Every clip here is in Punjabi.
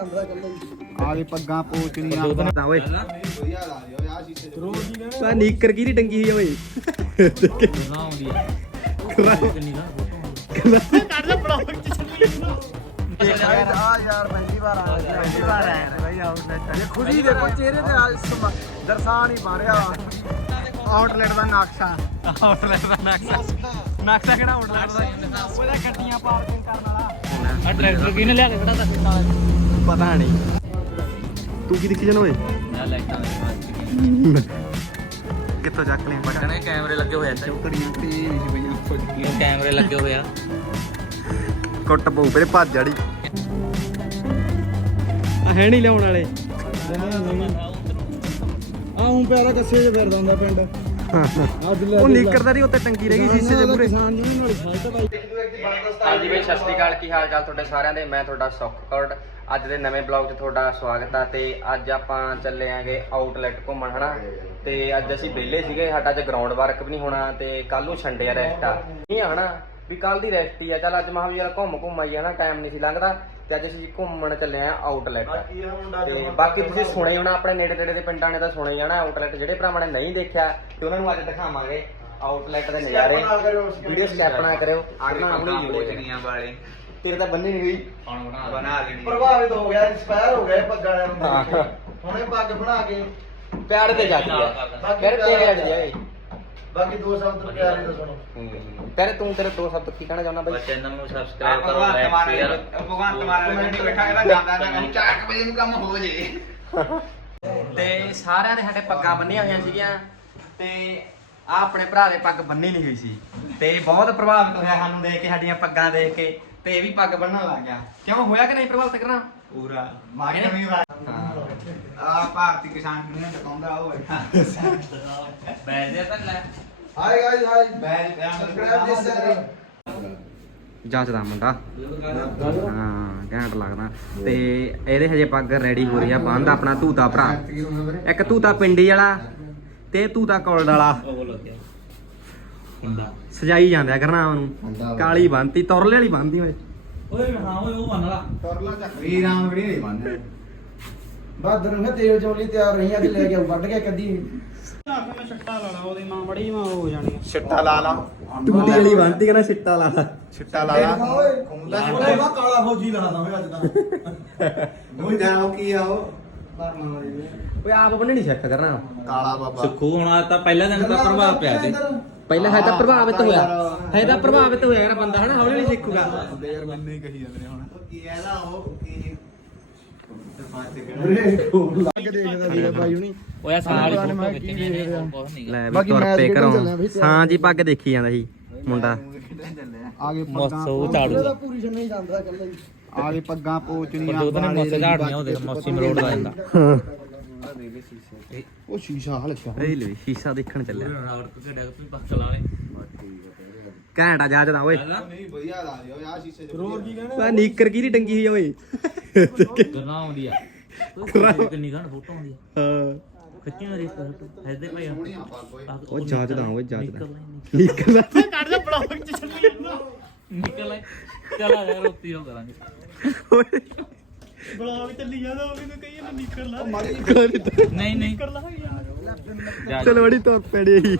ਆਗੇ ਪੱਗਾਂ ਪੋਚਣੀਆਂ। ਤਾਂ ਓਏ ਵਧੀਆ ਲਾ ਦਿਓ ਆ ਸ਼ੀਸ਼ੇ ਆ ਨੀਕਰ ਕਿਹਦੀ ਟੰਗੀ ਹੋਈ ਓਏ ਨਾ ਆਉਂਦੀ ਆ ਕਿੰਨੀ ਦਾ ਆ ਯਾਰ ਪਹਿਲੀ ਵਾਰ ਆ ਪਹਿਲੀ ਵਾਰ ਆਇਆ ਭਾਈ ਆਊਟਲੈਟ ਇਹ ਖੁਦੀ ਦੇਖੋ ਚਿਹਰੇ ਤੇ ਆ ਸਮ- ਦਰਸਾਨ ਹੀ ਮਾਰਿਆ ਆਊਟਲੈਟ ਦਾ ਨਕਸ਼ਾ। ਆਊਟਲੈਟ ਦਾ ਨਕਸ਼ਾ। ਨਕਸ਼ਾ ਕਿਹੜਾ ਆਊਟਲੈਟ ਦਾ? ਉਹਦਾ ਗੱਡੀਆਂ ਪਾਰਕਿੰਗ ਕਰਨ ਵਾਲਾ। ਆ ਟਰੈਕਟਰ ਕਿਹਨੇ ਲਿਆ ਕੇ ਖੜਾ ਤਾ ਪਤਾ ਨਹੀਂ। ਤੂੰ ਕੀ ਦੇਖੀ ਜਾਣਾ ਓਏ? ਮੈਂ ਲਾਈਟਾਂ ਦੇ ਕਿੱਥੋਂ ਚੱਕ ਲਈ ਕੈਮਰੇ ਲੱਗੇ ਹੋਏ ਆ ਚੌਕੜੀਆਂ ਤੇ ਪਈਆਂ ਇਹ ਕੈਮਰੇ ਲੱਗੇ ਹੋਏ ਆ। ਕੁੱਟ ਪਊ ਵੀਰੇ ਭੱਜ ਜੜੀ ਆ ਹੈ ਨਹੀਂ ਲਿਆਉਣ ਵਾਲੇ। ਆ ਹੁਣ ਪਿਆਰਾ ਕੱਸੇ ਚ ਫਿਰਦਾ ਹੁੰਦਾ ਪਿੰਡ। ਉਹ ਨੀਕਰ ਦਾ ਨਹੀਂ ਉੱਤੇ ਟੰਗੀ ਰਹਿ ਸ਼ੀਸ਼ੇ ਦੇ ਮੂਰੇ ਕਿਸਾਨ ਜੀ ਨਾਲ ਸਾਈਟ ਬਾਈ। ਹਾਂਜੀ ਬਈ ਸਤਿ ਸ਼੍ਰੀ ਅਕਾਲ। ਕੀ ਹਾਲ ਚਾਲ ਤੁਹਾਡੇ ਸਾਰਿਆਂ ਦੇ? ਮੈਂ ਤੁਹਾਡਾ ਸੁਖਕੌਰ। ਅੱਜ ਦੇ ਨਵੇਂ ਬਲੌਗ 'ਚ ਤੁਹਾਡਾ ਸਵਾਗਤ ਆ ਤੇ ਅੱਜ ਆਪਾਂ ਚੱਲੇ ਆਂਗੇ ਆਊਟਲੈਟ ਘੁੰਮਣ ਹਨਾ? ਤੇ ਅੱਜ ਅਸੀਂ ਵਿਹਲੇ ਸੀਗੇ ਸਾਡਾ ਅੱਜ ਗਰਾਊਂਡ ਵਰਕ ਵੀ ਨਹੀਂ ਹੋਣਾ ਤੇ ਕੱਲ ਨੂੰ ਸੰਡੇ ਆ ਰੈਸਟ ਆ। ਨਹੀਂ ਆਣਾ ਵੀ ਕੱਲ ਦੀ ਰੈਸਟ ਹੀ ਆ। ਚੱਲ ਅੱਜ ਮਹਾਂ ਵੀ ਯਾਰ ਘੁੰਮ ਘੁੰਮ ਆਈਏ ਨਾ ਟਾਈਮ ਨਹੀਂ ਸੀ ਲੰਘਦਾ ਤੇ ਅੱਜ ਅਸੀਂ ਘੁੰਮਣ ਚੱਲੇ ਆ ਆਊਟਲੈਟ। ਤੇ ਬਾਕੀ ਤੁਸੀਂ ਸੁਣੇ ਹੋਣਾ ਆਪਣੇ ਨੇੜੇ ਤੇੜੇ ਦੇ ਪਿੰਡਾਂ ਨੇ ਤਾਂ ਸੁਣੇ ਜਾਣਾ ਆਊਟਲੈਟ ਜਿਹੜੇ ਭਰਾਵਾਂ ਨੇ ਨਹੀਂ ਦੇਖਿਆ ਤੇ ਉਹਨਾਂ ਨੂੰ ਅੱਜ ਦਿਖਾਵਾਂਗੇ ਆਊਟਲੈਟ ਦੇ ਨਜ਼ਾਰੇ। ਵੀਡੀਓ ਸਟੈਪ ਨਾ ਕਰਿਓ। ਆਪਣੀ ਵਾਲੇ। ਤੇਰੇ ਤਾਂ ਬੰਨੀ ਨਹੀਂ ਗਈ। ਕੌਣ ਬਣਾ ਬਣਾ ਲੈਣੀ ਪ੍ਰਭਾਵਿਤ ਹੋ ਗਿਆ ਇੰਸਪਾਇਰ ਹੋ ਗਿਆ ਪੱਗਾਂ ਵਾਲਿਆਂ ਨੂੰ ਹਾਂ। ਦੇਖ ਕੇ। ਹੁਣੇ ਪੱਗ ਬਣਾ ਕੇ ਪਿਆਰ ਤੇ ਜਾਂਦੀ ਹੈ। ਫਿਰ ਤੇ ਹਟ ਜਾਏ ਬਾਕੀ ਦੋ ਸ਼ਬਦ ਪਿਆਰੇ ਤੋਂ ਸੁਣੋ। ਤੇਰੇ ਤੂੰ ਤੇਰੇ ਦੋ ਸ਼ਬਦ ਕੀ ਕਹਿਣਾ ਚਾਹੁੰਦਾ ਬਾਈ? ਚੈਨਲ ਨੂੰ ਸਬਸਕ੍ਰਾਈਬ ਕਰੋ ਲਾਈਕ ਸ਼ੇਅਰ ਭਗਵੰਤ ਮਾਨ ਨੇ ਬੈਠਾ ਇਹਦਾ ਜਾਂਦਾ ਨਾ ਕਹੀਂ 4 ਵਜੇ ਨੂੰ ਕੰਮ ਹੋ ਜੇ। ਤੇ ਸਾਰਿਆਂ ਦੇ ਸਾਡੇ ਪੱਗਾਂ ਬੰਨੀਆਂ ਹੋਈਆਂ ਸੀਗੀਆਂ ਤੇ ਆ ਆਪਣੇ ਭਰਾ ਦੇ ਪੱਗ ਬੰਨੀ ਨਹੀਂ ਹੋਈ ਸੀ। ਤੇ ਬਹੁਤ ਪ੍ਰਭਾਵਿਤ ਹੋਇਆ ਸਾਨੂੰ ਦੇਖ ਕੇ ਸਾਡੀਆਂ ਪੱਗਾਂ ਦੇਖ ਕੇ। ਤੇ ਇਹ ਵੀ ਪੱਗ ਬੰਨਣ ਲੱਗ ਗਿਆ। ਕਿਉਂ? ਹੋਇਆ ਕਿ ਨਹੀਂ ਪ੍ਰਭਾਵਿਤ ਕਰਨਾ? ਪੂਰਾ। ਮਾਰੀ ਨਵੀਂ ਵਾਰ। ਆ ਭਾਰਤੀ ਕਿਸਾਨ ਯੂਨੀਅਨ ਟਕਾਉਂਦਾ ਉਹ ਬੈਠਾ। ਬੈਠ ਜਾ ਤਾਂ ਲੈ hi guys hi bell subscribe this channel ਜਾਂਚਦਾ ਮੁੰਡਾ। ਹਾਂ ਘੈਂਟ ਲੱਗਦਾ। ਤੇ ਇਹਦੇ ਹਜੇ ਪੱਗ ਰੈਡੀ ਹੋ ਰਹੀ ਆ। ਬੰਦ ਆਪਣਾ ਧੂਤਾ ਭਰਾ। ਇੱਕ ਧੂਤਾ ਪਿੰਡੀ ਵਾਲਾ ਤੇ ਧੂਤਾ ਕੋਲਡ ਵਾਲਾ। ਹੁੰਦਾ। ਸਜਾਈ ਜਾਂਦਾ ਕਰਨਾ ਨੂੰ। ਕਾਲੀ ਬੰਨਤੀ ਤੁਰਲੇ ਵਾਲੀ ਬੰਨਦੀ ਓਏ। ਓਏ ਹਾਂ ਓਏ ਉਹ ਬਣ ਲਾ। ਕਰਲਾ ਚੱਕ ਵੀ ਰਾਮ ਬੜੀ ਨਹੀਂ ਬੰਦੇ ਬਾਦਰ ਨੂੰ ਤੇਲ ਚੋਲੀ ਤਿਆਰ ਰਹੀ ਅੱਜ ਲੈ ਕੇ ਵੱਢ ਕੇ ਕੱਦੀ ਛਿੱਟਾ ਲਾ ਲਾ ਟੂਟੀ ਵਾਲੀ ਬੰਨਤੀ ਕਹਿੰਦਾ ਛਿੱਟਾ ਲਾ ਛਿੱਟਾ ਲਾ ਲਾ। ਘੁੰਮਦਾ ਛੋਟਾ ਕਾਲਾ ਫੌਜੀ ਲਾ ਦਾਂ ਅੱਜ ਤਾਂ। ਉਹ ਜਾਓ ਕੀ ਆ ਉਹ? ਓਏ ਆਪ ਬੰਨਣੀ ਨਹੀਂ ਸਿੱਖ ਕਰਨਾ। ਕਾਲਾ ਬਾਬਾ। ਸੁੱਖੂ ਹੁਣ ਤਾਂ ਪਹਿਲਾ ਦਿਨ ਤਾਂ ਪ੍ਰਭਾਵ ਪਿਆ ਤੇ ਪਹਿਲਾਂ ਹੈ ਤਾਂ ਪ੍ਰਭਾਵਿਤ ਹੋਇਆ। ਹੈ ਤਾਂ ਪ੍ਰਭਾਵਿਤ ਹੋਇਆ ਯਾਰ ਬੰਦਾ ਹਨਾ? ਹੌਲੀ ਹੌਲੀ ਸਿੱਖੂਗਾ। ਯਾਰ ਮੈਨੂੰ ਹੀ ਕਹੀ ਜਾਂਦੇ ਨੇ ਹੁਣ। ਕੀ ਇਹਦਾ ਉਹ ਕੀ ਜੀ ਪੱਗ ਦੇਖੀ ਜਾਂਦਾ ਸੀ ਮੁੰਡਾ। ਆਗੇ ਝਾੜੂ। ਪੂਰੀ ਜਨ ਨਹੀਂ ਜਾਂਦਾ ਇਕੱਲਾ ਹੀ। ਆਗੇ ਪੱਗਾਂ ਪੋਚਣੀਆਂ ਦੋ ਦਿਨ ਮੋਸੇ ਝਾੜਨੀਆਂ ਉਹਦੇ ਮੋਸੀ ਮਰੋੜ ਦਾ ਜਾਂਦਾ ਉਹ ਸ਼ੀਸ਼ਾ ਹਲਕਾ ਇਹ ਲੈ ਸ਼ੀਸ਼ਾ ਦੇਖਣ ਚੱਲਿਆ। ਰਾਵੜ ਤੋਂ ਕਿਹੜਾ ਕੋਈ ਪੱਕ ਲਾਵੇ ਘੈਂਟਾ ਜਾਜਦਾ ਓਏ। ਨਹੀਂ ਵਧੀਆ ਲਾ ਦਿਓ ਆ ਸ਼ੀਸ਼ੇ ਰੋਰ ਕੀ ਕਹਿੰਦੇ ਆ ਨੀਕਰ ਕਿਹਦੀ ਟੰਗੀ ਹੋਈ ਓਏ। ਗਰਨਾ ਆਉਂਦੀ ਆ। ਕਿੰਨੀ ਗਣ ਫੋਟੋ ਆਉਂਦੀ ਆ। ਹਾਂ। ਖਿੱਚੀ ਮੇਰੀ ਫੋਟੋ ਐਦੇ ਭਾਈ ਉਹ ਜਾਜਦਾ ਓਏ ਜਾਜਦਾ ਨਿਕਲ ਨੀਕਰ ਦਾ ਕੱਢ ਦੇ ਬਲੌਗ ਚ ਚੱਲੀ ਜਾਂਦਾ ਨਿਕਲ ਆਈ ਚੱਲ ਆ ਯਾਰ ਉੱਤੀ ਹੋ ਕਰਾਂਗੇ। ਓਏ ਬਲੌਗ ਚੱਲੀ ਜਾਂਦਾ ਉਹ ਵੀ ਕਹੀ ਨਾ ਨਿਕਲ ਲਾ। ਕੋਈ ਨਹੀਂ ਨਹੀਂ। ਕਰ ਲਾ ਯਾਰ ਚਲ ਬੜੀ ਤੁਰ ਪੈੜੀ ਸੀ।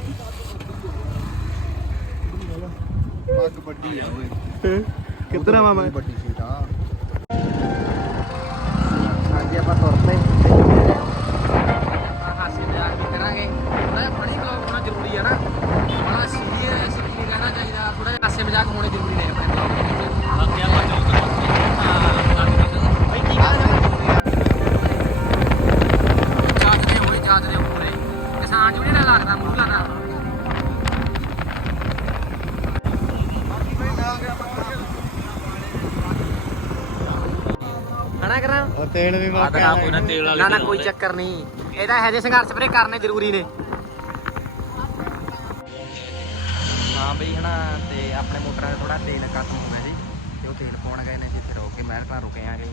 ਪੱਗ ਵੱਡੀ ਆ ਓਏ। ਕਿੱਧਰ ਆ ਮਾਮਾ? ਵੱਡੀ ਸੀਟ ਆ। ਹਾਂਜੀ ਆਪਾਂ ਤੁਰ ਪਏ। ਹਾਸੇ ਮਜ਼ਾਕ ਵੀ ਕਰਾਂਗੇ। ਥੋੜਾ ਜਿਹਾ ਬਲੌਗ ਹੋਣਾ ਜ਼ਰੂਰੀ ਹੈ ਨਾ। ਬੜਾ ਸੀਰੀਅਸ ਨਹੀਂ ਰਹਿਣਾ ਚਾਹੀਦਾ। ਥੋੜਾ ਜਿਹਾ ਹਾਸੇ ਮਜ਼ਾਕ ਹੋਣੇ ਜ਼ਰੂਰੀ ਤੇਲ ਵੀ ਆ ਤਾਂ ਕੋਈ ਨਾ ਤੇਲ ਵਾਲੀ ਨਾ ਨਾ ਕੋਈ ਚੱਕਰ ਨਹੀਂ। ਇਹਦਾ ਇਹੋ ਜਿਹੇ ਸੰਘਰਸ਼ ਵੀਰੇ ਕਰਨੇ ਜ਼ਰੂਰੀ ਨੇ। ਹਾਂ ਬਈ ਹਨਾ ਤੇ ਆਪਣੇ ਮੋਟਰਾਂ ਦਾ ਥੋੜਾ ਤੇਲ ਖਤਮ ਹੋ ਗਿਆ ਜੀ ਤੇ ਉਹ ਤੇਲ ਪਾਉਣ ਗਏ ਨੇ ਜੀ ਫਿਰ ਰੋਕ ਕੇ ਮਹਿਰਕਾ ਰੁਕੇ ਆਗੇ।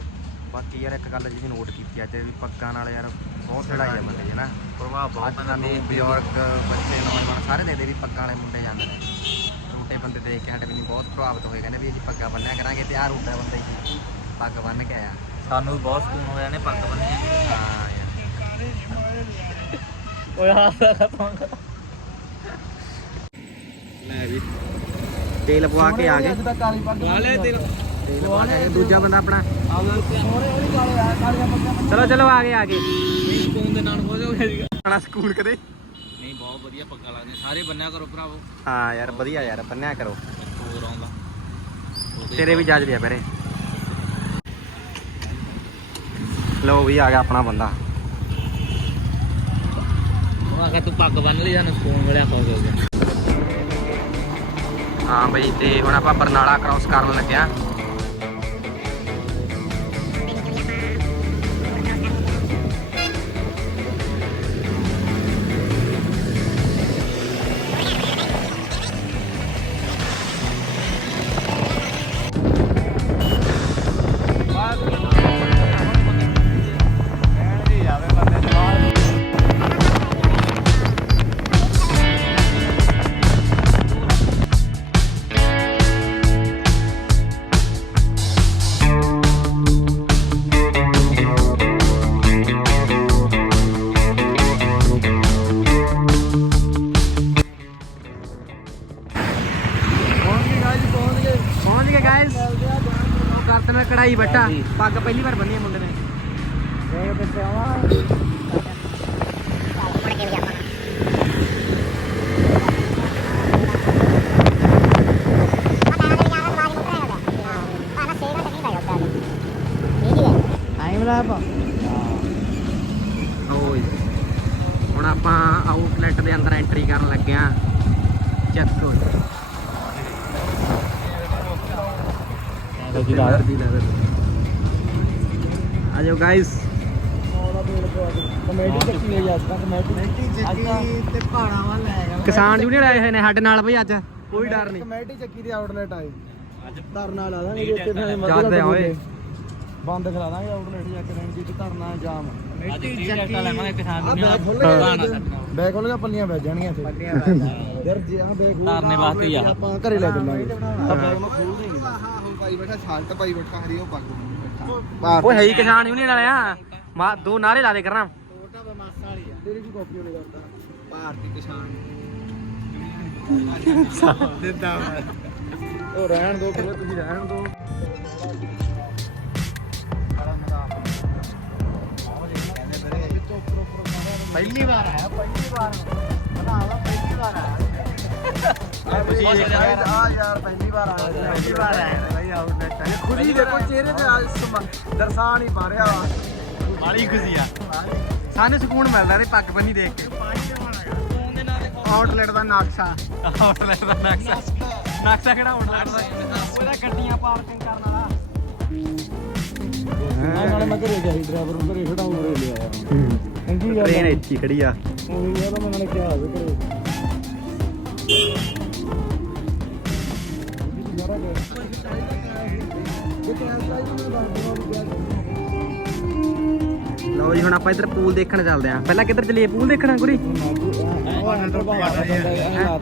ਬਾਕੀ ਯਾਰ ਇੱਕ ਗੱਲ ਜੀ ਨੋਟ ਕੀਤੀ ਅੱਜ ਵੀ ਪੱਗਾਂ ਨਾਲ ਯਾਰ ਬਹੁਤ ਲੜਾਈ ਆ ਬੰਦੇ 'ਚ ਨਾ ਪ੍ਰਭਾਵ ਬਹੁਤ ਪੈਂਦਾ ਬਜ਼ੁਰਗ ਬੱਚੇ ਨੌਜਵਾਨ ਸਾਰੇ ਦੇ ਦੇ ਵੀ ਪੱਗਾਂ ਵਾਲੇ ਮੁੰਡੇ ਜਾਂਦੇ ਨੇ। ਰੂਟੇ ਬੰਦੇ ਦੇਖ ਕੇ ਸਾਡੇ ਵੀ ਬਹੁਤ ਪ੍ਰਭਾਵਿਤ ਹੋਏ ਕਹਿੰਦੇ ਵੀ ਅਸੀਂ ਪੱਗਾਂ ਬੰਨਿਆ ਕਰਾਂਗੇ ਤੇ ਆਹ ਰੂਟਾ ਬੰਦਾ ਹੀ ਪੱਗ ਬੰਨ ਕੇ ਆਇਆ। ਸਾਨੂੰ ਵੀ ਬਹੁਤ ਸਕੂਨ ਹੋਇਆ ਨੇ ਪੱਗ ਬੰਨੀ ਹਾਂ। ਓਏ ਹਾਸਾ ਖਤਮ ਲੈ ਵੀ। ਤੇਲ ਪਵਾ ਕੇ ਆ ਗਏ। ਵਾਲੇ ਤੇਲ। ਤੇਲ ਪਵਾ ਕੇ ਦੂਜਾ ਬੰਦਾ ਆਪਣਾ। ਚਲੋ ਚਲੋ ਆ ਗਏ ਆ ਗਏ। ਸਕੂਨ ਦੇ ਨਾਲ ਹੋ ਜਾਊਗਾ ਜੀ ਆਣਾ ਸਕੂਲ ਕਦੇ। ਨਹੀਂ ਬਹੁਤ ਵਧੀਆ ਪੱਗਾਂ ਲੱਗਦੀਆਂ ਸਾਰੇ ਬੰਨਿਆ ਕਰੋ ਭਰਾਵੋ। ਹਾਂ ਯਾਰ ਵਧੀਆ ਯਾਰ ਬੰਨਿਆ ਕਰੋ। ਹੋਰ ਆਉਂਦਾ। ਤੇਰੇ ਵੀ ਜੱਜ ਲਿਆ ਵੀਰੇ ਲਓ ਵੀ ਆ ਗਿਆ ਆਪਣਾ ਬੰਦਾ। ਉਹ ਤੂੰ ਪੱਗ ਬੰਨ ਲਈ ਸਾਨੂੰ ਸਕੂਨ ਮਿਲਿਆ ਹੋ ਗਿਆ ਹਾਂ ਬਈ ਤੇ ਹੁਣ ਆਪਾਂ ਬਰਨਾਲਾ ਕ੍ਰਾਸ ਕਰਨ ਲੱਗਿਆ ਬੱਟਾ ਪੱਗ ਪਹਿਲੀ ਵਾਰ ਬੰਨੀ ਹੈ ਮੁੰਡੇ ਨੇ। ਟਾਈਮ ਲਾ ਪਾ ਓਏ ਹੁਣ ਆਪਾਂ ਆਊਟਲੈਟ ਦੇ ਅੰਦਰ ਐਂਟਰੀ ਕਰਨ ਲੱਗੇ ਆ ਚੱਕੋ ਲੈਦਰ ਦੀ ਲੈਦਰ ਆ ਜਾਓ ਗਾਇਸ ਕਮੇਟੀ ਚੱਕੀ ਹੈ ਅੱਜ ਤੱਕ ਕਮੇਟੀ ਚੱਕੀ ਤੇ ਪਹਾੜਾਂ ਵੱਲ ਲੈ ਗਿਆ ਕਿਸਾਨ ਯੂਨੀਅਨ ਆਏ ਹੋਏ ਨੇ ਸਾਡੇ ਨਾਲ ਬਈ ਅੱਜ। ਕੋਈ ਡਰ ਨਹੀਂ। ਕਮੇਟੀ ਚੱਕੀ ਦੇ ਆਊਟਲੈਟ ਆਏ ਧਰਨਾ ਲਾ ਦਾਂਗੇ ਜਿੱਥੇ ਫਿਰ ਜਾਂਦੇ ਆ ਓਏ। ਬੰਦ ਕਰਾ ਦਾਂਗੇ ਆਊਟਲੈਟ ਜਾ ਕੇ ਰਣਜੀਤ ਚ ਧਰਨਾ ਜਾਮ। ਕਮੇਟੀ ਚੱਕੀ ਲੈਵਾਂਗੇ ਕਿਸਾਨ ਦੁਨੀਆ ਬੈਗ ਹਾਂ। ਖੋਲ ਕੇ ਪੱਲੀਆਂ ਵੱਜ ਜਾਣਗੀਆਂ ਇੱਥੇ ਯਾਰ ਜੇ ਆ ਬੈਗ ਧਰਨੇ ਵਾਸਤੇ ਹੀ ਆ। ਆਪਾਂ ਘਰੇ ਲੈ ਚੱਲਾਂਗੇ। ਆ ਬੈਗ ਨੂੰ ਖੋਲ ਦੇਂਗੇ ਭਾਈ ਬੈਠਾ ਸ਼ਾਂਤ ਭਾਈ ਬੈਠਾ ਹਰੀ ਉਹ ਪੱਗ। ਓਏ ਹੈ ਹੀ ਕਿਸਾਨ ਯੂਨੀਅਨ ਵਾਲੇ ਆ ਮਾ ਦੋ ਨਾਰੇ ਲਾ ਦੇ ਕਰਨਾ ਤੇਰੀ ਕੀ ਕਾਪੀ ਹੋਣੀ ਕਰਦਾ। ਭਾਰਤੀ ਕਿਸਾਨ ਉਹ ਰਹਿਣ ਦੋ ਪਹਿਲਾਂ ਤੁਸੀਂ ਰਹਿਣ ਦੋ। ਪਹਿਲੀ ਵਾਰ ਆਇਆ ਪਹਿਲੀ ਵਾਰ। ਬਣਾ ਲਾ ਪਹਿਲੀ ਵਾਰ ਆਇਆ। ਆ ਯਾਰ ਪਹਿਲੀ ਵਾਰ ਆਇਆ ਪਹਿਲੀ ਵਾਰ ਆਇਆ ਭਾਈ ਆਊਟਲੈਟ ਇਹ ਖੁਦ ਹੀ ਦੇਖੋ ਚਿਹਰੇ ਤੇ ਆ ਦਰਸਾਨ ਹੀ ਪਾ ਰਿਹਾ ਬਾਲੀ ਖੁਸ਼ੀ ਆ ਸਾਨੂੰ ਸਕੂਨ ਮਿਲਦਾ ਤੇ ਪੱਗ ਬੰਨੀ ਦੇਖ ਕੇ। ਆਊਟਲੈਟ ਦਾ ਨਕਸ਼ਾ। ਆਊਟਲੈਟ ਦਾ ਨਕਸ਼ਾ। ਨਕਸ਼ਾ ਕਿਹੜਾ ਆਊਟਲੈਟ ਦਾ? ਉਹਦਾ ਗੱਡੀਆਂ ਪਾਰਕਿੰਗ ਕਰਨ ਵਾਲਾ। ਨਾਲ ਮੈਂ ਘਰੇ ਗਿਆ ਸੀ ਡਰਾਈਵਰ ਨੂੰ ਘਰੇ ਖੜਾਉਂ ਉਰੇ ਲਿਆ। ਹਾਂਜੀ ਯਾਰ ਟ੍ਰੇਨ ਇੱਥੇ ਹੀ ਖੜੀ ਆ। ਉਹ ਯਾਰ ਮੈਂ ਨਾਲੇ ਕਿਹਾ ਘਰੇ। ਲਓ ਜੀ ਹੁਣ ਆਪਾਂ ਇੱਧਰ ਪੂਲ ਦੇਖਣ ਚੱਲਦੇ ਆਂ ਪਹਿਲਾਂ ਕਿੱਧਰ ਚੱਲੀਏ? ਪੂਲ ਦੇਖਣਾ ਕੁੜੀ ਲਾਦਾ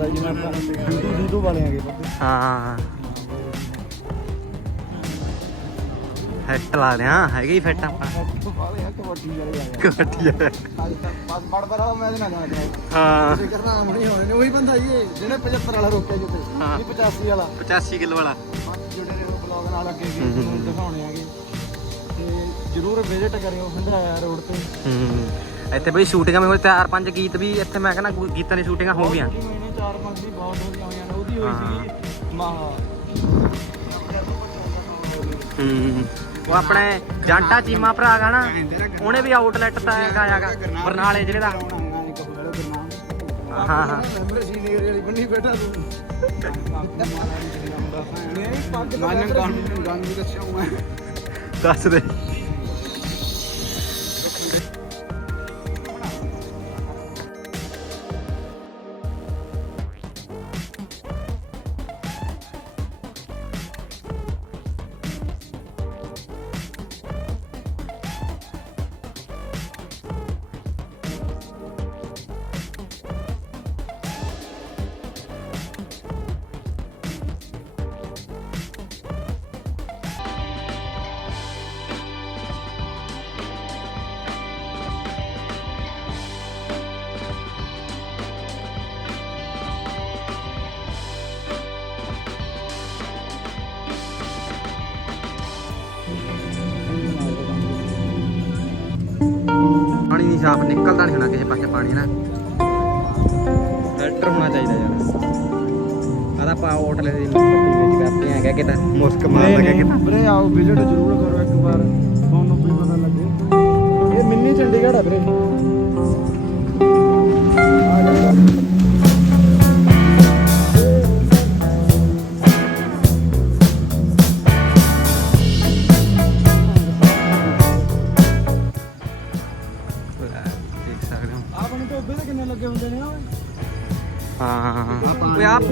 ਜੀ ਮੈਂ ਆਪਾਂ ਦੂਦੂ ਦੂਦੂ ਵਾਲੇ ਆਗੇ ਹਾਂ। ਫਿੱਟ ਲਾ ਲਿਆ ਹੈਗੇ ਹੀ ਫਿੱਟ ਆਪਾਂ। ਵਾਲੇ ਆ ਕਬੱਡੀ ਵਾਲੇ ਆ ਕਬੱਡੀ ਆ ਬਸ ਬੜਦਾ ਰਹਾ ਮੈਂ ਇਹਦੇ ਨਾਲ ਜਾਣਾ ਹਾਂ। ਤੇ ਕਰਨਾ ਨਹੀਂ ਹੋਣੇ ਨੇ ਉਹੀ ਬੰਦਾ ਜੀ ਇਹ, ਜਿਹੜੇ 75 ਵਾਲਾ ਰੋਕਿਆ ਜਿੱਤੇ ਹਾਂ। ਇਹ 85 ਵਾਲਾ 85 ਕਿਲੋ ਵਾਲਾ। ਬਲੌਗ ਨਾਲ ਅੱਗੇ ਵੀ। ਦਿਖਾਉਣੇ ਆਗੇ ਤੇ ਜਰੂਰ ਵਿਜ਼ਿਟ ਕਰਿਓ ਹੰਡਾਇਆ ਰੋਡ ਤੇ। ਹੂੰ ਇੱਥੇ ਬਈ ਸ਼ੂਟਿੰਗਾਂ ਵੀ ਹੋਈ ਚਾਰ ਪੰਜ ਗੀਤ ਵੀ ਇੱਥੇ ਮੈਂ ਕਹਿੰਦਾ ਗੀਤਾਂ ਦੀ ਸ਼ੂਟਿੰਗਾਂ ਹੋ ਗਈਆਂ। ਉਹਦੀ ਮੈਨੇ ਚਾਰ ਪੰਜ ਦੀ ਬਹੁਤ ਵਧੀਆ ਹੋਈਆਂ ਨੇ ਉਹਦੀ ਹੋਈ ਹਾਂ। ਸੀਗੀ ਮਾਹ ਹੂੰ ਉਹ ਆਪਣੇ ਜਾਂਟਾ ਚੀਮਾ ਭਰਾ ਗਾ ਨਾ ਉਹਨੇ ਵੀ ਆਊਟਲੈਟ ਤਾਂ ਗਾਇਆਗਾ ਬਰਨਾਲੇ ਜ਼ਿਲ੍ਹੇ ਦਾ। ਹਾਂ ਹਾਂ ਬੰਨੀ ਬੈਠਾ ਤੂੰ। ਨਹੀਂ ਪੱਗ ਗਾਣ ਗਾਣ ਵੀ ਦੱਸਿਆ ਮੈਂ ਦੱਸ ਦੇ। ਸਾਫ਼ ਨਿਕਲਦਾ ਨਹੀਂ ਹੋਣਾ ਕਿਸੇ ਪਾਸੇ ਪਾਣੀ ਨਾ। ਫਿਲਟਰ ਹੋਣਾ ਚਾਹੀਦਾ ਯਾਰ। ਆਦਾ ਪਾ ਹੋਟਲ ਦੀ ਪੱਟੀ ਵਿੱਚ ਕਰਦੇ ਆ ਕਿ ਕਿਤਾ। ਮੁਸਕ ਮਾਰ ਲਗਾ ਕਿਤਾ। ਵੀਰੇ ਆਓ ਵਿਜ਼ਿਟ ਜ਼ਰੂਰ ਕਰੋ ਇੱਕ ਵਾਰ। ਤੁਹਾਨੂੰ ਵੀ ਪਤਾ ਲੱਗੇ। ਇਹ ਮਿੰਨੀ ਚੰਡੀਗੜ੍ਹ ਆ ਵੀਰੇ।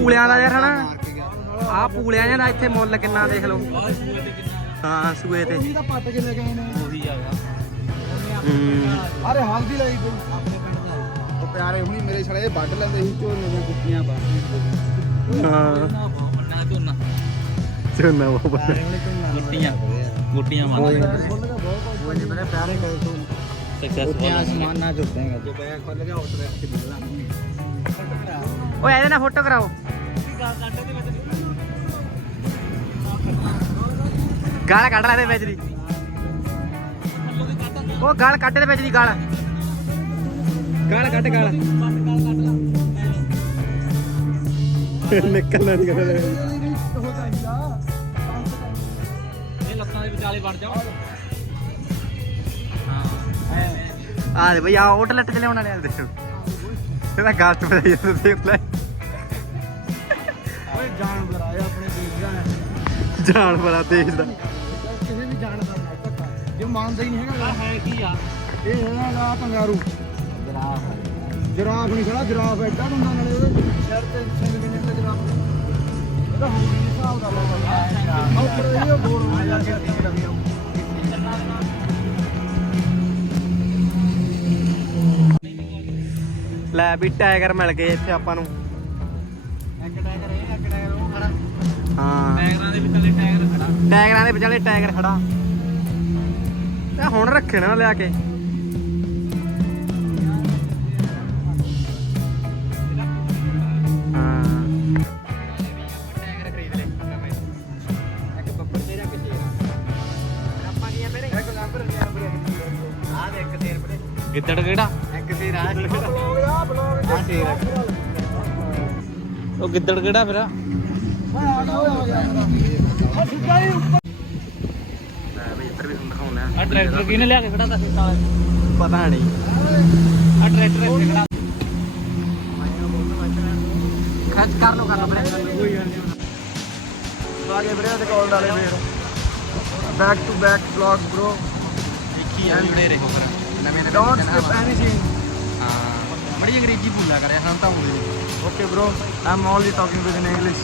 ਪੂਲਿਆਂ ਦਾ ਯਾਰ ਹਨਾ। ਆ ਪੂਲਿਆਂ ਦਾ ਇੱਥੇ ਮੁੱਲ ਕਿੰਨਾ ਦੇਖ ਲਓ। ਹਾਂ ਸੂਏ ਤੇ। ਇਹ ਤਾਂ ਪੱਟ ਕੇ ਲੈ ਗਏ ਨੇ। ਉਹੀ ਹੂੰ। ਅਰੇ ਹਲਦੀ ਲਈ ਕੋਈ। ਆਪਣੇ ਪਿੰਡ ਦਾ ਉਹ ਪਿਆਰੇ ਹੁਣੀ ਮੇਰੇ ਛੜੇ ਵੱਢ ਲੈਂਦੇ ਸੀ ਝੋਨੇ ਦੀਆਂ ਗੁੱਟੀਆਂ ਪਾ ਹਾਂ। ਮੰਨਾ ਝੋਨਾ। ਚੰਨਾ ਬਾਬਾ ਗੁੱਟੀਆਂ ਗੁੱਟੀਆਂ ਮਾਰ ਕੋਈ ਨਹੀਂ ਮੇਰੇ ਪਿਆਰੇ ਕਹੇ ਤੂੰ। ਸਕਸੈਸਫੁਲ ਸਮਾਨ ਨਾ ਜੁੜਦੇਗਾ ਜੇ ਬੈਗ ਖੋਲ ਗਿਆ ਉਸ ਰੈਕ ਤੇ ਮਿਲਾਂਗੇ ਓਏ ਇਹਦੇ ਨਾਲ ਫੋਟੋ ਕਰਾਓ। ਗਾਲ ਕੱਢ ਲੈ ਇਹਦੇ ਵਿੱਚ ਦੀ। ਉਹ ਗਾਲ ਕੱਢ ਦੇ ਵਿੱਚ ਦੀ ਗਾਲ। ਗਾਲ ਕੱਢ ਗਾਲ। ਨਿਕਲਣਾ ਨਹੀਂ ਕਦੇ ਇਹ ਲੱਤਾਂ ਦੇ ਵਿਚਾਲੇ ਵੜ ਜਾਓ ਆ ਦੇ ਬਈ ਆ ਆਊਟਲੈਟ ਚ ਲਿਆਉਣ ਵਾਲੇ ਆ। ਦੇਖੋ ਇਹਦਾ ਗਾਲ ਚ ਪਈ ਜਾਂਦਾ ਦੇਖ ਲੈ। ਜਾਨਵਰ ਆਏ ਆਪਣੇ ਦੇਸ਼ ਦਾ ਜਾਨ ਬੜਾ ਦੇਸ਼ ਦਾ। ਕਿਸੇ ਵੀ ਜਾਨਵਰ ਨਾਲ ਧੱਕਾ ਜੇ ਮੰਨਦਾ ਹੀ ਨਹੀਂ ਹੈਗਾ ਆ ਹੈ ਕੀ ਆ? ਇਹ ਹੈਗਾ ਕੰਗਾਰੂ ਜਰਾਫ ਜਰਾਫ ਨਹੀਂ ਖੜਾ ਜਰਾਫ ਐਡਾ ਹੁੰਦਾ ਨਾਲੇ ਉਹਦੇ ਸਿਰ ਤੇ ਸਿੰਘ ਕਿੰਨੇ ਤੇ ਜਰਾਫ। ਇਹਦਾ ਹੋਰ ਨਹੀਂ ਹਿਸਾਬ ਦਾ ਬਾਬਾ ਉਹ ਪਰ ਇਹ ਬੋਰ ਹੋ ਜਾ ਕੇ ਲੈ ਵੀ ਟਾਈਗਰ ਮਿਲ ਗਏ ਇੱਥੇ ਆਪਾਂ ਨੂੰ। ਇੱਕ ਟਾਈਗਰ ਹਾਂ। ਟਾਇਰਾਂ ਦੇ ਵਿਚਾਲੇ ਟਾਇਰ ਖੜਾ। ਦੇ ਵਿਚਾਲੇ ਇਹ ਹੁਣ ਰੱਖੇ ਨਾ ਲਿਆ ਕੇ। ਦੇ? ਗਿੱਦੜ ਕਿਹੜਾ? ਇੱਕ ਤੇਰ ਆ। ਬਲੌਗ ਆ। ਬਲੌਗ ਉਹ ਗਿੱਦੜ ਕਿਹੜਾ ਫਿਰ? ਆ ਗਿਆ ਆ ਗਿਆ ਆ ਸਿੱਧਾ ਹੀ ਉੱਪਰ ਲੈ ਬਈ ਇੱਧਰ ਵੀ ਤੁਹਾਨੂੰ ਦਿਖਾਉਂਦੇ ਆ ਆ ਟਰੈਕਟਰ ਕਿਹਨੇ ਲਿਆ ਕੇ ਖੜਾ ਤਾ ਸੀਤਾ ਪਤਾ ਨਹੀਂ ਆ ਟਰੈਕਟਰ ਇੱਥੇ ਖੜਾ ਖੱਚ ਕਰ ਲੋ ਕਰ ਲੋ ਬ੍ਰੇਕ ਆ ਗਏ ਵੀਰੇ ਤੇ ਕਾਲ ਡਾਲੇ ਫੇਰ back to back blog bro ਦੇਖੀ ਆ ਜੁੜੇ ਰਹੋ ਫਿਰ ਨਵੇਂ ਡੋਨਟ ਨਵੇਂ ਸਕਿਪ ਐਨੀਥਿੰਗ ਹਾਂ ਬੜੀ ਅੰਗਰੇਜ਼ੀ ਬੋਲਿਆ ਕਰਿਆ ਸਾਨੂੰ ਤਾਂ ਆਉਂਦੀ okay bro am only talking with in English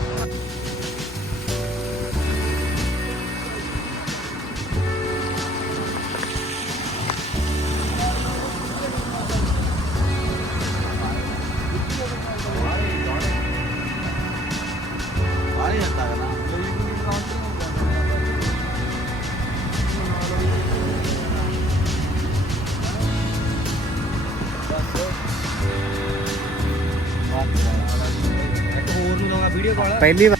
ਪਹਿਲੀ ਵਾਰ।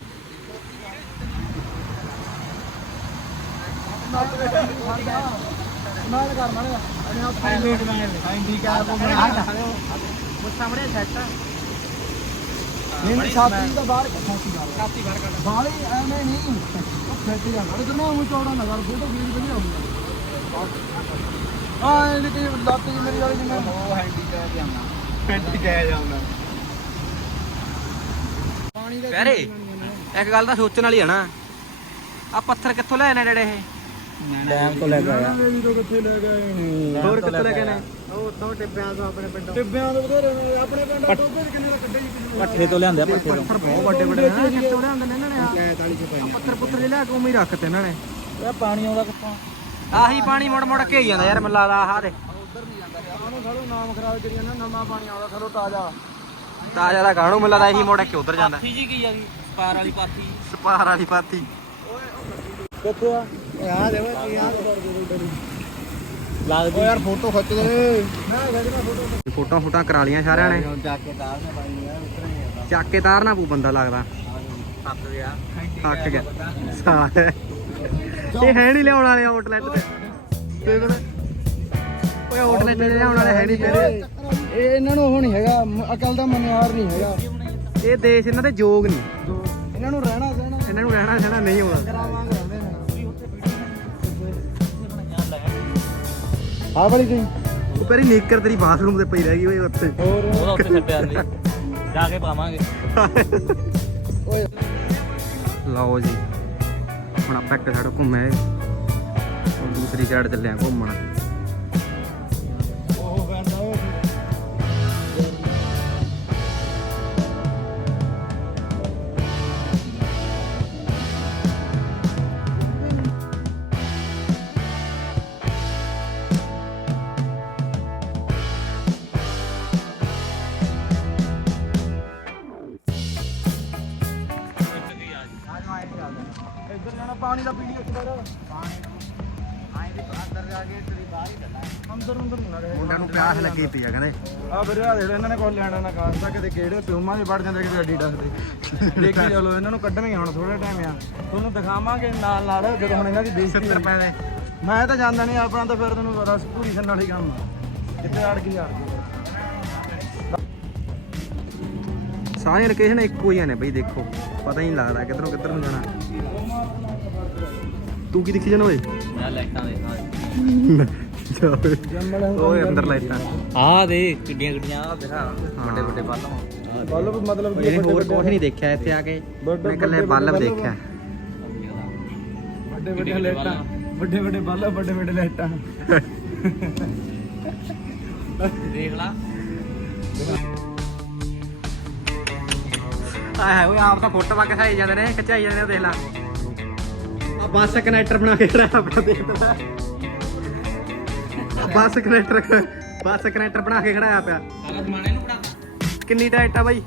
ਨਾਲ ਕਰ ਮਾਰੇ ਅਨੇ ਆ ਪਾਇਲਟ ਨਾਲ ਠੀਕ ਆ ਉਹ ਉਹ ਸਾਹਮਣੇ ਸੈੱਟ ਨਹੀਂ ਨਹੀਂ ਛਾਤੀ ਦਾ ਬਾਹਰ ਛਾਤੀ ਬਾਹਰ ਛਾਤੀ ਬਾਹਰ ਕੱਢ ਬਾਹਰ ਹੀ ਐਵੇਂ ਨਹੀਂ ਉਹ ਫਿੱਟ ਜਾਂਦਾ ਇਤਨਾ ਉਹ ਚੌੜਾ ਨਾ ਕਰ ਫੋਟੋ ਵੀਰ ਵਧੀਆ ਆਉਂਦਾ। ਆ ਇਹਨੇ ਕਿ ਲੱਤ ਜੀ ਮੇਰੀ ਵਾਲੀ ਜਿਵੇਂ ਉਹ ਹੈਂਡੀ ਕਹਿ ਜਾਂਦਾ ਪੈਂਟ ਕਹਿ ਜਾਂਦਾ ਪਾਣੀ ਦਾ ਪਿਆਰੇ ਇੱਕ ਗੱਲ ਤਾਂ ਸੋਚਣ ਵਾਲੀ ਹੈ ਨਾ। ਆ ਪੱਥਰ ਕਿੱਥੋਂ ਲੈ ਆਨੇ ਜਿਹੜੇ ਇਹ? ਡੈਮ ਤੋਂ ਲੈ ਕੇ ਆਇਆ ਤੋਂ ਕਿੱਥੇ ਲੈ ਗਏ ਨੇ? ਹੋਰ ਕਿੱਥੋਂ ਲੈ ਕੇ ਆਏ ਉਹ ਉੱਥੋਂ ਟਿੱਬਿਆਂ ਤੋਂ ਆਪਣੇ ਪਿੰਡੋਂ। ਟਿੱਬਿਆਂ ਤੋਂ ਬਥੇਰੇ ਨੇ ਆਪਣੇ ਪਿੰਡ ਟੋਬੇ ਕਿੰਨੇ ਦਾ ਕੱਢੇ ਜੀ ਪੱਠੇ ਤੋਂ ਲਿਆਂਦੇ ਆ ਪੱਠੇ ਤੋਂ। ਪੱਥਰ ਬਹੁਤ ਵੱਡੇ ਵੱਡੇ ਨੇ ਕਿੱਥੋਂ ਲਿਆਂਦੇ ਨੇ ਇਹਨਾਂ ਨੇ ਆਹ? ਕੈਤ ਵਾਲੀ ਚ ਪਈ ਪੱਥਰ ਪੁੱਥਰ ਜਿਹੇ ਲਿਆ ਕੇ ਉਵੇਂ ਹੀ ਰੱਖਤੇ ਇਹਨਾਂ ਨੇ। ਇਹ ਪਾਣੀ ਆਉਂਦਾ ਕਿੱਥੋਂ? ਆਹੀ ਪਾਣੀ ਮੁੜ ਮੁੜ ਕੇ ਹੀ ਜਾਂਦਾ ਯਾਰ ਮੈਨੂੰ ਲੱਗਦਾ ਆਹ ਦੇ। ਉਧਰ ਨਹੀਂ ਜਾਂਦਾ। ਉਹਨੂੰ ਸਾਲੋ ਨਾਮ ਖਰਾਬ ਕਰੀ ਜਾਂਦਾ ਨਵਾਂ ਪਾਣੀ ਆਉਂਦਾ ਸਾਲੋ ਤਾਜ਼ਾ। ਤਾਜ਼ਾ ਦਾ ਗਾਣੂ ਮੈਨੂੰ ਲੱਗਦਾ ਇਹੀ ਮੁੜ ਕੇ ਉਧਰ ਜਾਂਦਾ। ਜੀ ਕੀ ਆ ਗਈ ਪਾਰ ਵਾਲੀ ਪਾਥੀ। ਸਪਾਰ ਵਾਲੀ ਪਾਤੀ ਕਿੱਥੇ ਆ? ਆ ਦੇ ਓਏ ਕੀ ਆ ਲੱਗਦੀ। ਓ ਯਾਰ ਫੋਟੋ ਖਿੱਚ ਦੇ। ਮੈਂ ਖਿੱਚਣਾ ਫੋਟੋ। ਫੋਟਾਂ ਕਰਾ ਲੀਆਂ ਸਾਰਿਆਂ ਨੇ। ਜਾ ਕੇ ਤਾਰ ਨੇ ਪਾਈ ਆ ਉਤਰੇ ਚੱਕ ਕੇ ਤਾਰਨਾ ਪੂ ਬੰਦਾ ਲੱਗਦਾ। ਥੱਕ ਗਿਆ। ਥੱਕ ਗਿਆ। ਸਾਲੇ। ਇਹ ਹੈ ਨਹੀਂ ਲਿਆਉਣ ਵਾਲੇ ਆਊਟਲੈਟ ਤੇ। ਤੇ ਓਏ ਆਊਟਲੈਟ ਤੇ ਲਿਆਉਣ ਵਾਲੇ ਹੈ ਨਹੀਂ ਜਿਹੜੇ ਇਹ ਇਹਨਾਂ ਨੂੰ ਉਹ ਨਹੀਂ ਹੈਗਾ ਮ- ਅਕਲ ਦਾ ਮਨਿਆਰ ਨਹੀਂ ਹੈਗਾ। ਇਹ ਦੇਸ਼ ਇਹਨਾਂ ਦੇ ਯੋਗ ਨਹੀਂ ਜੋ ਇਹਨਾਂ ਨੂੰ ਰਹਿਣਾ ਸਹਿਣਾ ਇਹਨਾਂ ਨੂੰ ਰਹਿਣਾ ਸਹਿਣਾ ਨਹੀਂ ਆਉਂਦਾ ਕਰਾਵਾਂਗੇ ਰਹਿੰਦੇ ਨੇ ਆ ਵਾਲੀ ਤੁਸੀਂ। ਉਹ ਤੇਰੀ ਨੀਕਰ ਤੇਰੀ ਬਾਥਰੂਮ ਤੇ ਪਈ ਰਹਿ ਗਈ ਓਏ ਉੱਥੇ। ਹੋਰ। ਉਹਦਾ ਉੱਥੇ ਛੱਡਿਆ ਨਹੀਂ ਜਾ ਕੇ ਪਾਵਾਂਗੇ। ਓਏ। ਲਓ ਜੀ ਹੁਣ ਆਪਾਂ ਇੱਕ ਸਾਈਡ ਘੁੰਮੇ। ਹੁਣ ਦੂਸਰੀ ਸਾਈਡ ਚੱਲੇ ਆ ਘੁੰਮਣ। ਪਿਆਸ ਲੱਗੀ ਪਈ ਆ ਕਹਿੰਦੇ। ਆ ਵੀਰੇ ਆ ਦੇਖ ਇਹਨਾਂ ਨੇ ਕੋਈ ਲੈਣਾ ਨਾ ਖਾਸਦਾ ਕਿਤੇ ਕਿਹੜੇ ਪਿਉਮਾ ਦੇ ਵੜ ਜਾਂਦੇ ਕਿਤੇ ਅੱਡੀ ਡਸਦੇ ਦੇਖੀ ਚਲੋ ਇਹਨਾਂ ਨੂੰ ਕੱਢਣਗੇ ਹੁਣ ਥੋੜਾ ਟਾਈਮ ਆ। ਤੁਹਾਨੂੰ ਦਿਖਾਵਾਂਗੇ ਨਾਲ ਨਾਲ ਜਦੋਂ ਹੁਣ ਇਹਨਾਂ ਦੀ ਬੇਇੱਜ਼ਤੀ 70 ਰੁਪਏ ਦੇ। ਮੈਂ ਤਾਂ ਜਾਂਦਾ ਨਹੀਂ ਆਪਣਾ ਤਾਂ ਫਿਰ ਤੈਨੂੰ ਰਸ ਪੂਰੀ ਸੰਨ ਵਾਲੀ ਕੰਮ ਆ। ਕਿੱਥੇ ਅੜ ਗਈ ਅੜ ਗਈ ਸਾਰੀਆਂ ਲੋਕੇਸ਼ਨ ਇੱਕੋ ਹੀ ਨੇ ਬਈ ਦੇਖੋ। ਪਤਾ ਹੀ ਨਹੀਂ ਲੱਗਦਾ ਕਿੱਧਰੋਂ ਕਿੱਧਰ ਨੂੰ ਜਾਣਾ। ਤੂੰ ਕੀ ਦੇਖੀ ਜਾਣਾ ਓਏ? ਮੈਂ ਲਾਈਟਾਂ ਦੇਖਾਂ। ਜੰਮਲ ਓਏ ਅੰਦਰ ਲਾਈਟਾਂ। ਆਹ ਦੇ ਕਿੱਡੀਆਂ ਕਿੱਡੀਆਂ ਆ ਦਿਖਾ ਵੱਡੇ ਵੱਡੇ ਬਾਲਾਂ ਬਲਬ ਮਤਲਬ ਕੀ ਇਹਨੇ ਵੱਡੇ ਹੋਰ ਵੱਡੇ- ਕੁਝ ਨਹੀਂ ਦੇਖਿਆ ਇੱਥੇ ਆ ਕੇ। ਵੱਡੇ- ਮੈਂ ਇਕੱਲੇ ਵੱਡੇ ਬੱਲਬ ਬੱਲਬ। ਦੇਖਿਆ। ਵੱਡੇ ਵੱਡੇ ਲਾਈਟਾਂ। ਵੱਡੇ ਵੱਡੇ ਬਲਬ ਵੱਡੇ ਵੱਡੇ ਲਾਈਟਾਂ। ਦੇਖ ਲਾ। ਆਏ ਓਏ ਆਪ ਤਾਂ ਫੋਟੋ ਕੇ ਖਾਈ ਜਾਂਦੇ ਨੇ ਖਿਚਾਈ ਜਾਂਦੇ ਨੇ ਦੇਖ ਲਾ। ਆ ਬੱਸ ਕਨੈਕਟਰ ਬਣਾ ਕੇ ਖੜਾ ਆਪਣਾ ਦੇਖਦਾ ਬੱਸ ਕਨੈਕਟਰ ਬੱਸ ਕਨੈਕਟਰ ਬਣਾ ਕੇ ਖੜਾਇਆ ਪਿਆ। ਸਾਰਾ ਸਮਾਨ ਇਹਨੂੰ ਪੜਾਤਾ ਕਿੰਨੀ ਟਾਈਟ ਆ ਬਾਈ?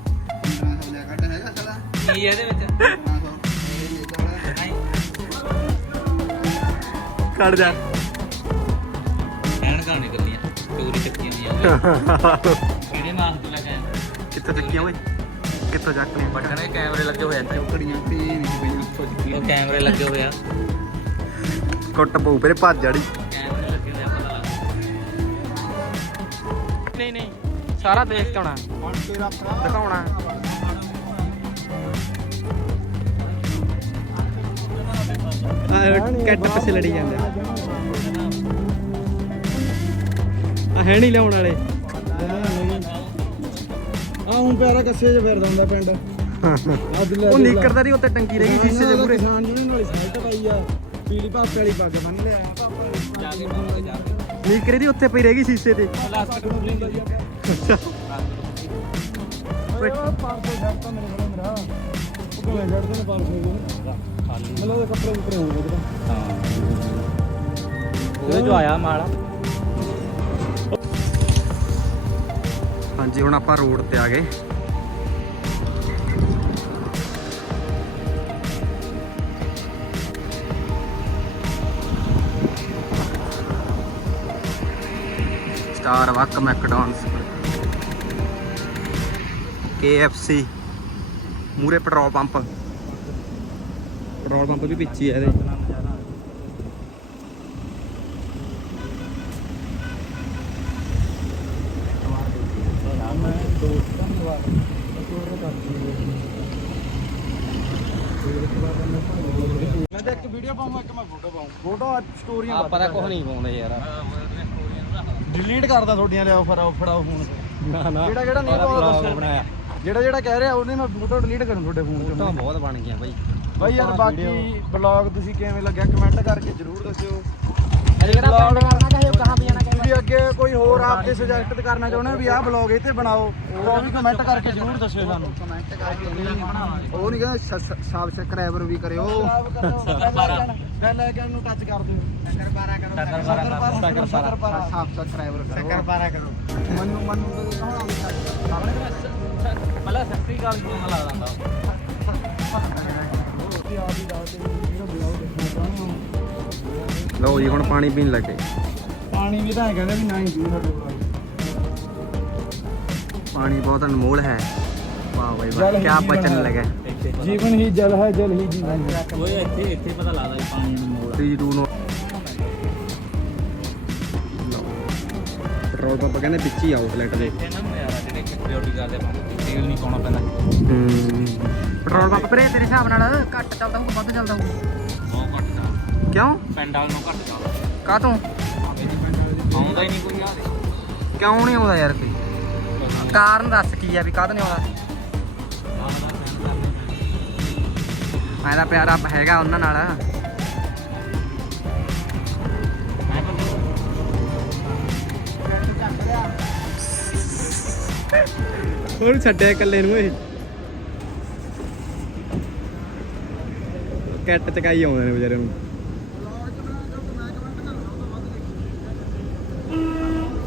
ਕੀ ਹੈ ਇਹਦੇ ਵਿੱਚ? ਕੱਢ ਜਾ। ਕਹਿਣ ਗਾਣੇ ਕਰਨੀਆਂ ਚੋਰੀ ਚੱਕੀਆਂ ਹੋਈਆਂ ਕਿਹੜੇ ਮਾਸ ਤੋਂ ਲੱਗਾ ਕਿੱਥੋਂ ਚੱਕੀਆਂ ਓਏ ਕਿੱਥੋਂ ਚੱਕਣੀਆਂ ਬਟਨੇ ਕੈਮਰੇ ਲੱਗੇ ਹੋਏ ਆ ਇੱਥੇ। ਕੁੜੀਆਂ ਪੀ ਨਹੀਂ ਪਈ ਉੱਥੋਂ ਦੀ ਉਹ ਕੈਮਰੇ ਲੱਗੇ ਹੋਏ ਆ। ਕੁੱਟ ਪਊ ਫਿਰ ਭੱਜ ਜੜੀ। ਨਹੀਂ ਨਹੀਂ ਸਾਰਾ ਦੇਖ ਕੇ ਆਉਣਾ। ਹੁਣ ਤੇਰਾ ਭਰਾ ਦਿਖਾਉਣਾ ਆ ਕੱਟ ਪਿੱਛੇ ਲੜੀ ਜਾਂਦੇ ਆ। ਹੈ ਨਹੀਂ ਲਿਆਉਣ ਵਾਲੇ। ਆ ਹੁਣ ਪਿਆਰਾ ਕੱਸੇ 'ਚ ਫਿਰਦਾ ਹੁੰਦਾ ਪਿੰਡ। ਉਹ ਨੀਕਰਦਾ ਨਹੀਂ ਉੱਤੇ ਟੰਗੀ ਰਹੀ ਸ਼ੀਸ਼ੇ ਦੇ ਮੂਰੇ ਕਿਸਾਨ ਯੂਨੀਅਨ ਵਾਲੀ ਸਾਈਡ ਪਾਈ ਆ। ਪੀਲੀ ਭਾਪੇ ਵਾਲੀ ਪੱਗ ਬੰਨ ਲਿਆ। ਜਾ ਕੇ ਨੀਕਰ ਦੀ ਉੱਤੇ ਪਈ ਰਹੇਗੀ ਸ਼ੀਸ਼ੇ ਤੇ। ਪਲਾਸਟਿਕ ਨੂੰ ਲੈਂਦਾ ਜੀ ਓਏ ਉਹ 500 ਸ਼ਰਟ ਤਾਂ ਮੇਰੇ ਕੋਲ ਮੇਰਾ। ਉਹ ਕਿਵੇਂ ਛੱਡਦੇ ਨੇ 500 ਦੇ ਖਾਲੀ ਮੈਨੂੰ ਉਹਦੇ ਕੱਪੜੇ ਕੁਪੜੇ ਹੋਣਗੇ ਉਹਦੇ ਹਾਂ। ਉਹਦੇ ਜੋ ਆਇਆ ਮਾਲ। ਹਾਂਜੀ ਹੁਣ ਆਪਾਂ ਰੋਡ ਤੇ ਆ ਗਏ। ਸਟਾਰ ਵਕ ਮੈਕਡੋਨਸ KFC ਮੂਰੇ ਪੈਟਰੋਲ ਪੰਪ। ਪੈਟਰੋਲ ਪੰਪ ਵੀ ਪਿੱਛੇ ਹੈ ਇਹਦੇ। ਮੈਂ ਤਾਂ ਇੱਕ ਵੀਡੀਓ ਪਾਉਂਗਾ ਇੱਕ ਮੈਂ ਫੋਟੋ ਪਾਉਂ। ਫੋਟੋ ਸਟੋਰੀਆਂ ਆਪਾਂ ਤਾਂ ਕੁਝ ਨਹੀਂ ਪਾਉਂਦੇ ਯਾਰ। ਡਿਲੀਟ ਕਰਦਾ ਤੁਹਾਡੀਆਂ ਲਿਆਓ ਫੜਾਓ ਫੜਾਓ ਫੋਨ ਨਾ ਨਾ ਜਿਹੜਾ ਜਿਹੜਾ ਨਹੀਂ ਪਾਉਂਦਾ ਦੱਸੋ ਬਣਾਇਆ। ਜਿਹੜਾ ਜਿਹੜਾ ਕਹਿ ਰਿਹਾ ਉਹਨੇ ਮੈਂ ਫੋਟੋ ਡਿਲੀਟ ਕਰੂੰ ਤੁਹਾਡੇ ਫੋਨ ਚੋਂ ਬਹੁਤ ਬਣ ਗਈਆਂ ਬਾਈ। ਬਾਈ ਯਾਰ ਬਾਕੀ ਬਲੌਗ ਤੁਸੀਂ ਕਿਵੇਂ ਲੱਗਿਆ ਕਮੈਂਟ ਕਰਕੇ ਜਰੂਰ ਦੱਸਿਓ। ਜਿਹੜਾ ਪਿੰਡ ਕਰਨਾ ਚਾਹੇ ਉਹ ਕਹਾਂ ਵੀ ਜਾਣਾ ਤੁਸੀਂ ਅੱਗੇ ਕੋਈ ਹੋਰ ਆਪਦੇ ਸੁਜੈਸਟ ਕਰਨਾ ਚਾਹੁੰਦੇ ਹੋ ਵੀ ਆਹ ਬਲੌਗ ਇਹ ਤੇ ਬਣਾਓ ਉਹ ਵੀ ਕਮੈਂਟ ਕਰਕੇ ਜਰੂਰ ਦੱਸਿਓ ਸਾਨੂੰ। ਕਮੈਂਟ ਕਰਕੇ ਉਹ ਨਹੀਂ ਕਹਿੰਦਾ ਸਬਸਕ੍ਰਾਈਬਰ ਵੀ ਕਰਿਓ। ਬੈਲ ਆਈਕਨ ਨੂੰ ਟੱਚ ਕਰ ਦਿਓ। ਸ਼ੱਕਰ ਪਾਰਾ ਕਰੋ। ਸ਼ੱਕਰ ਪਾਰਾ ਸਬਸਕ੍ਰਾਈਬਰ ਕਰੋ। ਸ਼ੱਕਰ ਪਾਰਾ ਕਰੋ। ਮੈਨੂੰ ਮੈਨੂੰ ਤਾਂ ਆਪ ਦੇ ਲਓ ਜੀ ਹੁਣ ਪਾਣੀ ਪੀਣ ਲੱਗੇ। ਪਾਣੀ ਵੀ ਤਾਂ ਕਹਿੰਦੇ ਵੀ ਨਾ ਹੀ ਪੀਓ ਸਾਡੇ ਕੋਲ। ਪਾਣੀ ਬਹੁਤ ਅਨਮੋਲ ਹੈ। ਵਾਹ ਬਈ ਜਲ ਵਾਹ ਹੀ ਕੀ ਜੀਵਨ ਬਚਨ ਹੈ। ਲੱਗਾ। ਇੱਥੇ ਪਤਾ- ਜੀਵਨ ਹੀ ਜਲ ਹੈ ਜਲ ਹੀ ਜੀਵਨ ਹੈ। ਓਏ ਇੱਥੇ ਇੱਥੇ ਪਤਾ ਲੱਗਦਾ ਵੀ ਪਾਣੀ ਨੂੰ ਮੋੜ 3 2 ਨੋ ਪੈਟਰੋਲ ਪੰਪ ਕਹਿੰਦੇ ਵਿੱਚ ਹੀ ਆਊਟਲੈਟ ਦੇ। ਇੱਥੇ ਨਾ ਨਜ਼ਾਰਾ ਜਿਹੜੇ ਸਿਕਿਉਰਿਟੀ ਕਰਦੇ ਬੰਦੇ ਤੇਲ ਨਹੀਂ ਪਾਉਣਾ ਪੈਂਦਾ। ਪੈਟਰੋਲ ਪੰਪ ਪਰੇ ਤੇਰੇ ਹਿਸਾਬ ਨਾਲ? ਘੱਟ ਚੱਲਦਾ ਹੋਊਗਾ ਵੱਧ ਚੱਲਦਾ ਹੋਊਗਾ। ਬਹੁਤ ਘੱਟ ਚੱਲਦਾ। ਕਿਉਂ? ਪਿੰਡ ਵਾਲ ਨੂੰ ਘੱਟ ਚੱਲਦਾ। ਕਾਹ ਤੋਂ ਆਉਂਦਾ ਹੀ ਨਹੀਂ ਕੋਈ ਆ ਕਿਉਂ ਨਹੀਂ ਆਉਂਦਾ ਯਾਰ ਕੋਈ? ਕਾਰਨ ਦੱਸ ਕੀ ਆ ਵੀ ਕਾਹਦੋਂ ਨਹੀਂ ਆਉਂਦਾ? ਮੈਂ ਤਾਂ ਪਿਆਰਾ ਹੈਗਾ ਉਹਨਾਂ ਨਾਲ। ਹੋਰ ਛੱਡਿਆ ਇਕੱਲੇ ਨੂੰ ਓਏ ਕੱਟ ਚਕਾਈ ਆਉਂਦੇ ਨੇ ਵਿਚਾਰੇ ਨੂੰ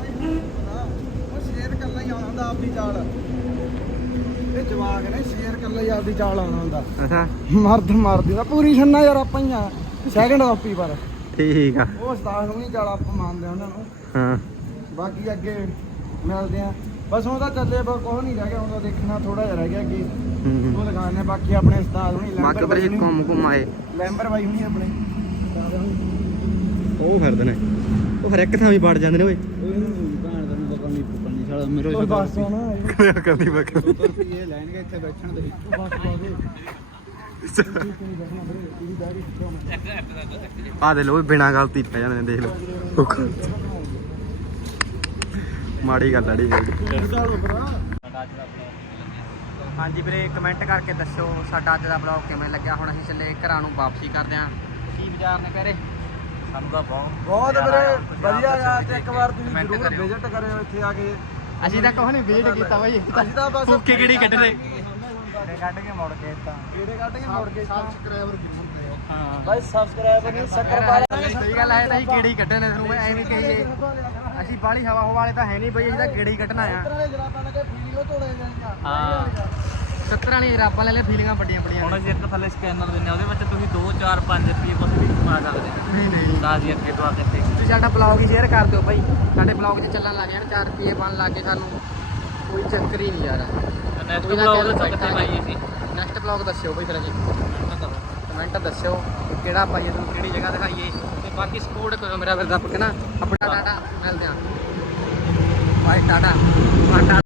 ਉਹ ਸ਼ੇਰ ਕੱਲਾ ਹੀ ਆਉਂਦਾ ਹੁੰਦਾ ਆਪਦੀ ਚਾਲ ਇਹ ਜਵਾਕ ਨੇ ਸ਼ੇਰ ਆਪਦੀ ਚਾਲ ਆਉਂਦਾ ਹੁੰਦਾ। ਅੱਛਾ। ਮਰਦ ਮਰਦੀ ਦਾ ਪੂਰੀ ਛੰਨਾ ਯਾਰ ਆਪਾਂ ਹੀ ਆ। ਸੈਕੰਡ ਕਾਪੀ ਪਰ। ਠੀਕ ਆ। ਉਹ ਉਸਤਾਦ ਨੂੰ ਹੀ ਚਾਲ ਆਪਾਂ ਮੰਨਦੇ ਉਹਨਾਂ ਨੂੰ। ਹਾਂ। ਬਾਕੀ ਅੱਗੇ ਮਿਲਦੇ ਆ। ਬਸ ਉਹਦਾ ਚੱਲੇ ਬਸ ਕੁਛ ਨਹੀਂ ਰਹਿ ਗਿਆ। ਉਹਦਾ ਦੇਖਣਾ ਥੋੜਾ ਜਿਹਾ ਰਹਿ ਗਿਆ ਅੱਗੇ। ਉਹ ਦਿਖਾਣੇ ਬਾਕੀ ਆਪਣੇ ਉਸਤਾਦ ਹੁਣੀ ਮੱਕ ਪਰ ਜੀ ਘੁੰਮ ਘੁੰਮ ਆਏ। ਲੈਂਬਰ ਬਾਈ ਹੁਣੀ ਆਪਣੇ। ਉਹ ਫਿਰਦੇ ਨੇ। ਉਹ ਹਰ ਇੱਕ ਥਾਂ ਵੀ ਵੜ ਜਾਂਦੇ ਨੇ ਓਏ। ਮੇਰੇ ਬਸ ਸੁਣ ਕੰਦੀ ਬੱਕ ਰੁਪਏ ਲੈਣਗੇ ਇੱਥੇ ਬੈਠਣ ਦੇ। ਬਸ ਬਾਬੇ ਆ ਦੇ ਲੋ ਬਿਨਾ ਗਲਤੀ ਪੈ ਜਾਂਦੇ ਨੇ ਦੇਖ ਲਓ। ਮਾੜੀ ਗੱਲ ਆੜੀ ਹਾਂਜੀ ਵੀਰੇ ਕਮੈਂਟ ਕਰਕੇ ਦੱਸੋ ਸਾਡਾ ਅੱਜ ਦਾ ਬਲੌਗ ਕਿਵੇਂ ਲੱਗਿਆ? ਹੁਣ ਅਸੀਂ ਚੱਲੇ ਘਰਾਂ ਨੂੰ ਵਾਪਸੀ ਕਰਦੇ ਆਂ ਕੀ ਵਿਚਾਰ ਨੇ ਕਰੇ ਸਾਨੂੰ ਤਾਂ ਬਹੁਤ ਬਹੁਤ। ਵੀਰੇ ਵਧੀਆ ਗਾ ਤੇ ਇੱਕ ਵਾਰ ਤੁਸੀਂ ਜ਼ਰੂਰ। ਵਿਜ਼ਿਟ ਕਰਿਓ ਇੱਥੇ ਆ ਕੇ। ਅਸੀਂ ਤਾਂ ਕੋਹ ਨਹੀਂ ਵਿਜ਼ਿਟ ਕੀਤਾ ਬਾਈ। ਅਸੀਂ ਤਾਂ ਬਸ ਭੁੱਖੇ ਕਿਹੜੀ ਕੱਢਣੇ ਕਿਹੜੇ ਕੱਢ ਕੇ ਮੁੜ ਕੇ ਤਾਂ। ਕਿਹੜੇ ਕੱਢ ਕੇ ਮੁੜ ਕੇ ਸਬਸਕ੍ਰਾਈਬਰ ਜ਼ਰੂਰ ਕਰਿਓ ਹਾਂ। ਬਾਈ ਸਬਸਕ੍ਰਾਈਬਰ ਨਹੀਂ ਸ਼ੱਕਰ ਸਹੀ ਗੱਲ ਹੈ ਤਾਂ ਅਸੀਂ ਕਿਹੜੀ ਕੱਢਣੇ ਤੁਹਾਨੂੰ? ਐਵੇਂ ਕਹੀਏ ਅਸੀਂ ਬਾਹਲੀ ਹਵਾ ਹਵਾ ਵਾਲੇ ਤਾਂ ਹੈ ਨਹੀਂ ਬਈ ਅਸੀਂ ਤਾਂ ਕਿਹੜੀ ਕੱਢਣਾ ਆ। ਹਾਂ। 70 ਵਾਲੀ ਰੱਬਾਂ ਲੈ ਲੈ ਫੀਲਿੰਗਾਂ ਵੱਡੀਆਂ ਵੱਡੀਆਂ ਹੁਣ ਅਸੀਂ ਇੱਕ ਥੱਲੇ ਸਕੈਨਰ ਦਿੰਨੇ ਆ, ਉਹਦੇ ਵਿੱਚ ਤੁਸੀਂ 2 4 5 ਰੁਪਏ ਕੁਝ ਵੀ ਪਾ ਸਕਦੇ ਹੋ। ਨਹੀਂ ਨਹੀਂ। ਤਾਂ ਅਸੀਂ ਅੱਗੇ ਤੋਂ ਅੱਗੇ ਤੇ ਤੁਸੀਂ ਸਾਡਾ ਬਲੌਗ ਹੀ ਸ਼ੇਅਰ ਕਰ ਦਿਓ ਭਾਈ ਸਾਡੇ ਬਲੌਗ 'ਚ ਚੱਲਣ ਲੱਗ ਜਾਣ 4 ਰੁਪਏ ਬਣ ਲੱਗ ਗਏ ਸਾਨੂੰ। ਕੋਈ ਚੱਕਰ ਹੀ ਨਹੀਂ ਯਾਰ। ਨੈਕਸਟ ਬਲੌਗ ਕਹਿ ਦੇ ਦਿਓ ਕਿੱਥੇ ਪਾਈਏ ਸੀ ਨੈਕਸਟ ਬਲੌਗ ਦੱਸਿਓ ਭਾਈ ਫਿਰ ਅਸੀਂ ਕਮੈਂਟ ਦੱਸਿਓ ਕਿ ਕਿਹੜਾ ਪਾਈਏ ਤੁਹਾਨੂੰ ਕਿਹੜੀ ਜਗ੍ਹਾ ਦਿਖਾਈਏ। ਤੇ ਬਾਕੀ ਸਪੋਰਟ ਕਰੋ ਮੇਰਾ ਫਿਰ ਦੱਬ ਕੇ ਨਾ। ਆਪਣਾ ਟਾਟਾ ਮਿਲਦੇ ਆਂ ਬਾਏ ਟਾਟਾ ਟਾਟਾ।